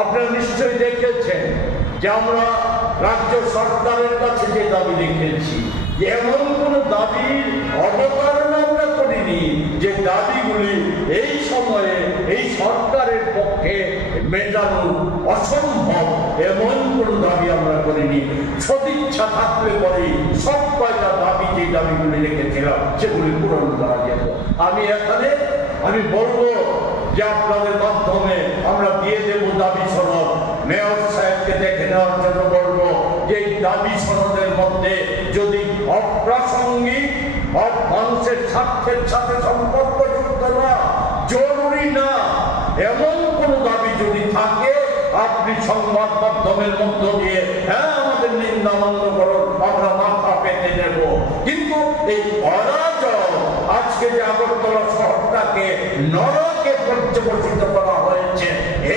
আপনারা নিশ্চয়ই দেখেছেন যে আমরা রাজ্য সরকারের কাছে যে দাবি রেখেছি, যে এমন কোন দাবির অবতারণা আমরা করিনি যে দাবিগুলি এই সময়ে এই সরকারের পক্ষে মেটানো অসম্ভব, এমন কোন দাবি আমরা করিনি। সদিচ্ছা থাকলে পরে সব কয়টা দাবি, যে দাবিগুলি রেখেছিলাম সেগুলি পূরণ করা যেত। আমি বলবো যে আপনাদের মাধ্যমে আমরা দিয়ে দেব দাবি সনদ। মেয়র সাহেবকে দেখে নেওয়ার জন্য বলবো যে এই দাবি সনদের মধ্যে যদি অপ্রাসঙ্গিক, মানুষের স্বার্থের সাথে সম্পর্কযুক্ত না, জরুরি না, এমন কোন দাবি যদি থাকে আপনি সংবাদ মাধ্যমের মধ্য দিয়ে আমাদের নিন্দা মান্য করুন, আমরা মাথা পেতে নেব। কিন্তু এই অরাজক, আজকে যে আগরতলা শহরটাকে নরকে পর্যবসিত করা হয়েছে,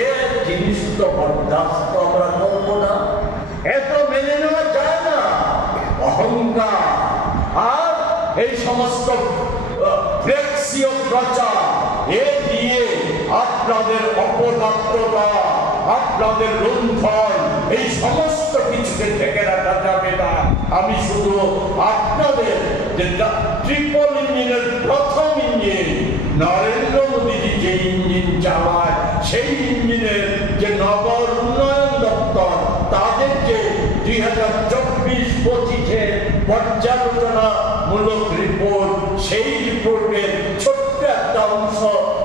এর জিনিস তো বরদাস্ত আমরা করবো না, এত মেনে নেওয়া যায় না। অহংকার আর এই সমস্ত ফ্লেক্সীয় প্রচার, এ দিয়ে আপনাদের অপদার্থতা, আপনাদের লুণ্ঠন, এই সমস্ত কিছুকে ঢেকে রাখা যাবে না। আমি শুধু আপনাদের যে ট্রিপল ইঞ্জিনের প্রথম ইঞ্জিন, নরেন্দ্র মোদীজি যে ইঞ্জিন চালায়, সেই ইঞ্জিনের যে নগর উন্নয়ন দপ্তর, তাদের যে 2024-25 পর্যালোচনামূলক রিপোর্ট, সেই রিপোর্টের ছোট্ট একটা অংশ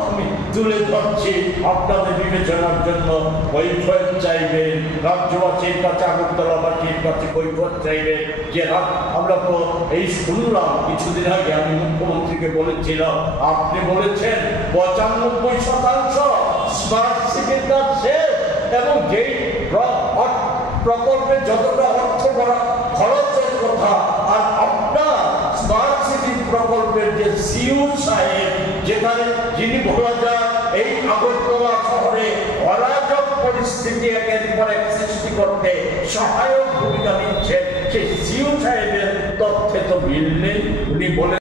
আমি তুলে ধরছি আপনাদের বিবেচনার জন্য। কৈফিয়ত চাইবেন, রাজ্যবাসীর কাছে, আগরতলাবাসীর কাছে কৈফিয়ত চাইবেন যে আমরা তো এই শুনলাম কিছুদিন আগে, আমি মুখ্যমন্ত্রীকে বলেছিলাম, আপনি বলেছেন 95% স্মার্ট সিটির কাজ শেষ, এবং যেই প্রকল্পে যতটা অর্থ খরচের কথা, আর আপনার স্মার্ট সিটি প্রকল্পের যে সিইও সাহেব, যেখানে যিনি বলা যায় এই আগরতলা শহরে অরাজক পরিস্থিতি একের পর এক সৃষ্টি করতে সহায়ক ভূমিকা নিচ্ছেন, সেই সিইও সাহেবের তথ্যে তো মিল নেই। উনি বলে